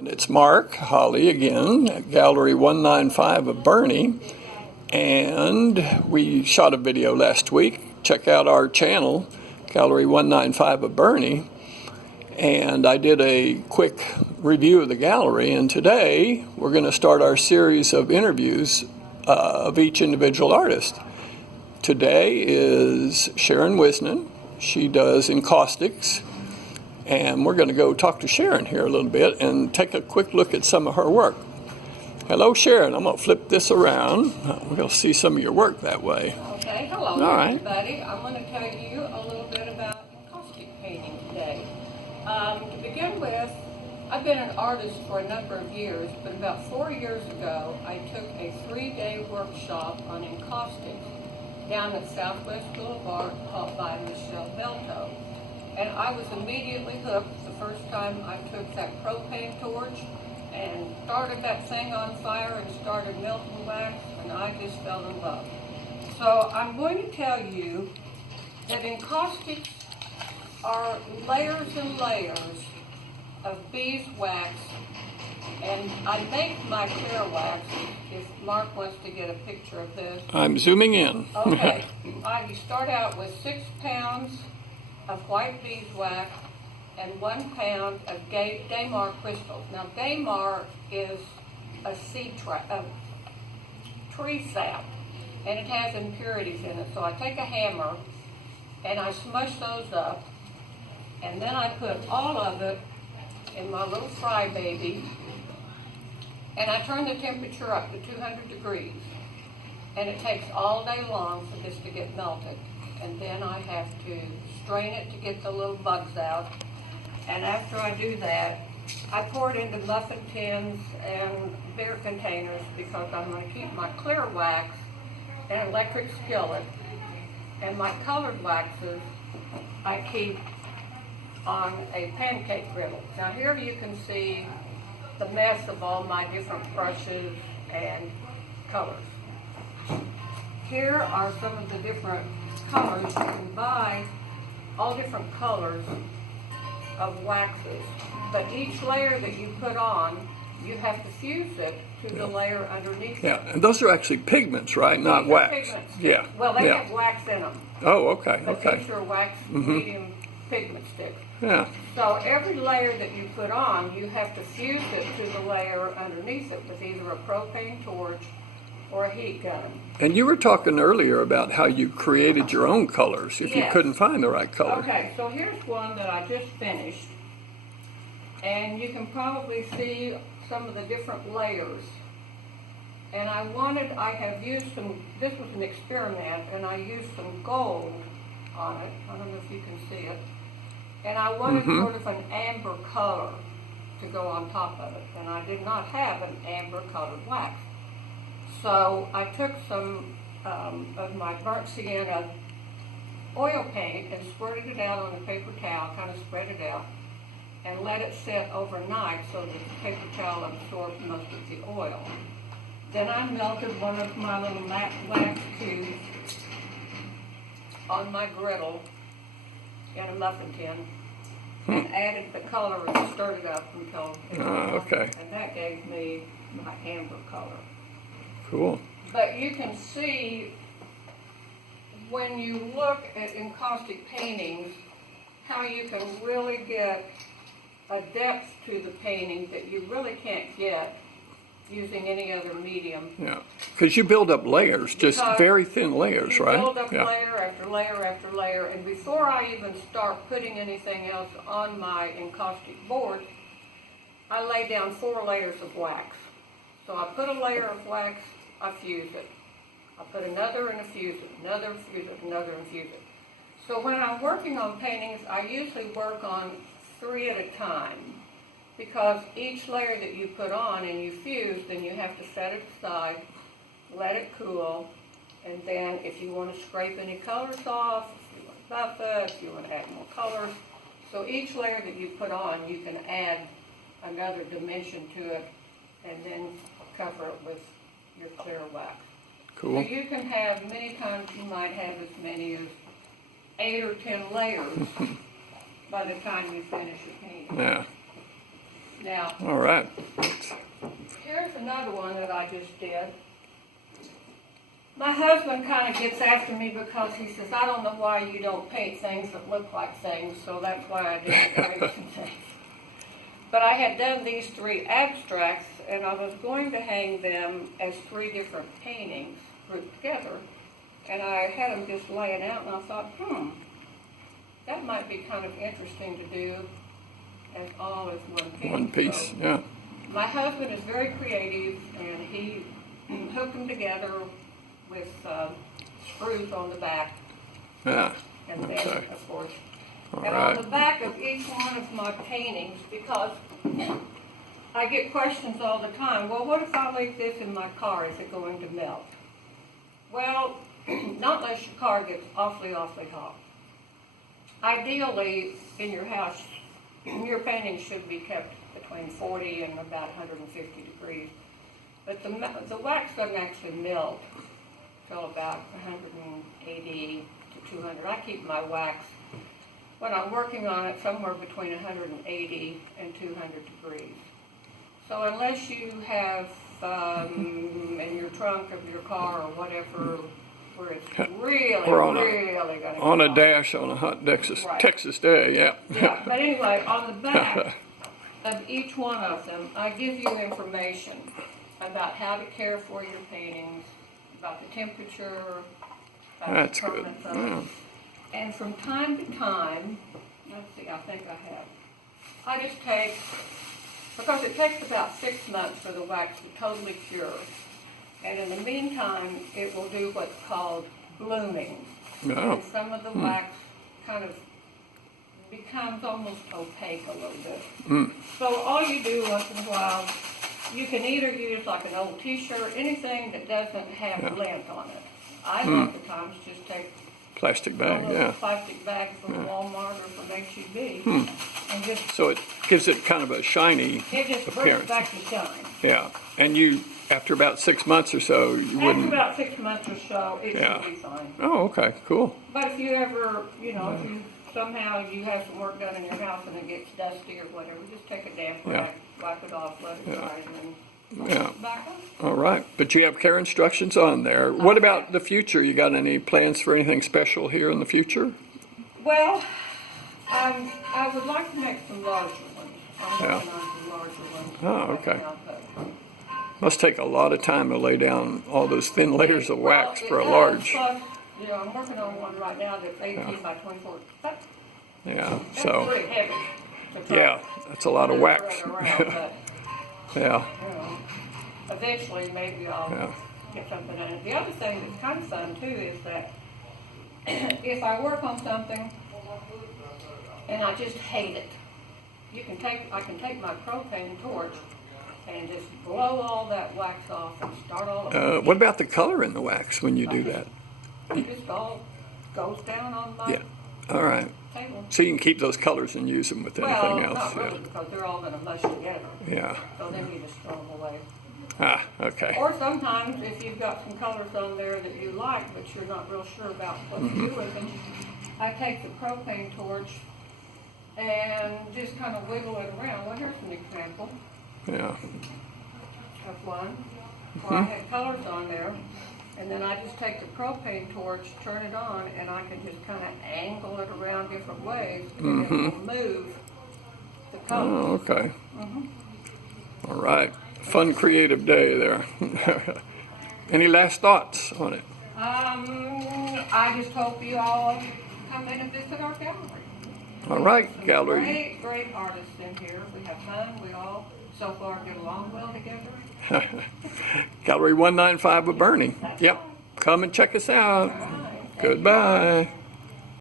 And it's Mark Holly again at Gallery 195 of Boerne, and we shot a video last week. Check out our channel, Gallery 195 of Boerne, and I did a quick review of the gallery, and today we're going to start our series of interviews of each individual artist. Today is Sharon Whisnand. She does Encaustics. And we're going to go talk to Sharon here a little bit and take a quick look at some of her work. Hello, Sharon. I'm going to flip this around. We'll see some of your work that way. Okay. Hello, everybody. I'm going to tell you a little bit about encaustic painting today. To begin with, I've been an artist for a number of years, but about 4 years ago, I took a 3-day workshop on encaustic down at Southwest Boulevard taught by Michelle Belto. And I was immediately hooked the first time I took that propane torch and started that thing on fire and started melting wax, and I just fell in love. So I'm going to tell you that encaustics are layers and layers of beeswax, and I make my clear wax, if Mark wants to get a picture of this. I'm zooming in. Okay. I start out with 6 pounds of white beeswax and 1 pound of Daymar crystals. Now, Daymar is a tree sap, and it has impurities in it. So I take a hammer and I smush those up, and then I put all of it in my little fry baby, and I turn the temperature up to 200 degrees. And it takes all day long for this to get melted. And then I have to strain it to get the little bugs out. And after I do that, I pour it into muffin tins and beer containers because I'm going to keep my clear wax in an electric skillet. And my colored waxes I keep on a pancake griddle. Now here you can see the mess of all my different brushes and colors. Here are some of the different colors. You can buy all different colors of waxes, but each layer that you put on, you have to fuse it to the layer underneath it. Yeah, and those are actually pigments, right? Not wax. Pigments. Yeah. Well, they have wax in them. Oh, okay, But okay. these are wax medium pigment sticks. Yeah. So every layer that you put on, you have to fuse it to the layer underneath it with either a propane torch or a heat gun. And you were talking earlier about how you created your own colors if you couldn't find the right color. Okay, so here's one that I just finished, and you can probably see some of the different layers. And I have used some, this was an experiment, and I used some gold on it. I don't know if you can see it. And I wanted sort of an amber color to go on top of it, and I did not have an amber colored wax. So I took some of my burnt sienna oil paint and squirted it out on a paper towel, kind of spread it out, and let it sit overnight so that the paper towel absorbed most of the oil. Then I melted one of my little matte wax cubes on my griddle in a muffin tin and added the color and stirred it up until it was okay. And that gave me my amber color. Cool. But you can see when you look at encaustic paintings how you can really get a depth to the painting that you really can't get using any other medium. Yeah, because you build up layers, just very thin layers, right? You build up layer after layer after layer, and before I even start putting anything else on my encaustic board, I lay down 4 layers of wax. So I put a layer of wax, I fuse it. I put another and I fuse it, another, fuse it, another, and fuse it. So when I'm working on paintings, I usually work on 3 at a time, because each layer that you put on and you fuse, then you have to set it aside, let it cool, and then if you want to scrape any colors off, if you want to buff it, if you want to add more colors. So each layer that you put on, you can add another dimension to it and then cover it with your clear wax. Cool. So you can have, many times you might have as many as 8 or 10 layers by the time you finish your painting. Yeah. Now, All right. here's another one that I just did. My husband kind of gets after me because he says, I don't know why you don't paint things that look like things, so that's why I did the grapes and things. But I had done these 3 abstracts, and I was going to hang them as 3 different paintings grouped together. And I had them just laying out, and I thought, that might be kind of interesting to do as all as one piece. One piece, So, yeah. my husband is very creative, and he hooked them together with screws on the back. Yeah. And then, Okay. of course. All And right. on the back of each one of my paintings, because I get questions all the time, well, what if I leave this in my car? Is it going to melt? Well, not unless your car gets awfully, awfully hot. Ideally, in your house, your paintings should be kept between 40 and about 150 degrees. But the wax doesn't actually melt till about 180 to 200. I keep my wax, when I'm working on it, somewhere between 180 and 200 degrees. So unless you have in your trunk of your car or whatever, where it's really, Or on really going to On a dash on a hot Texas day, yeah. Yeah, but anyway, on the back of each one of them, I give you information about how to care for your paintings, about the temperature, about That's the good. permanence of it. And from time to time, let's see, I think I just take, because it takes about 6 months for the wax to totally cure. And in the meantime, it will do what's called blooming. Oh. And some of the wax kind of becomes almost opaque a little bit. So all you do once in a while, you can either use like an old t-shirt, anything that doesn't have lint on it. I lots of times just take Plastic a bag, little yeah. plastic bag from Walmart or from H-E-B and just, So it gives it kind of a shiny it just brings appearance. back the shine. Yeah. And you, after about 6 months or so, you After wouldn't. about 6 months or so, it Yeah. should be fine. Oh, okay, cool. But if you ever, if you somehow you have some work done in your house and it gets dusty or whatever, just take a damp rag, wipe it off, let it dry, and then Yeah. back on. All right. But you have care instructions on there. What about the future? You got any plans for anything special here in the future? Well, I would like to make some larger ones. I'm Yeah. working on some larger ones. Oh, okay. right now, but- Must take a lot of time to lay down all those thin layers of wax Well, for a it does. large. Plus, I'm working on one right now that's 18 by 24. That's Yeah. So, pretty heavy. to try yeah, that's a lot of maneuver wax. it around, but, Yeah. eventually maybe I'll Yeah. get something in it. The other thing that's kind of fun too is that if I work on something and I just hate it, I can take my propane torch and just blow all that wax off and start all over. What about the color in the wax when you do that? It just all goes down on my Yeah. All right. table. So you can keep those colors and use them with anything Well, else. not really, because they're all going to mush together. Yeah. So then you just throw them away. Ah, okay. Or sometimes, if you've got some colors on there that you like, but you're not real sure about what to do with them, I take the propane torch and just kind of wiggle it around. Well, here's an example Yeah. of one where I had colors on there, and then I just take the propane torch, turn it on, and I can just kind of angle it around different ways, and it will move the colors. Oh, okay. All right. Fun, creative day there. Any last thoughts on it? I just hope you all come in and visit our gallery. All right, Some gallery. Great, great artists in here. We have fun. We all so far get along well together. Gallery 195 of Boerne. That's Yep. all. Come and check us out. All right. Thank you. Goodbye.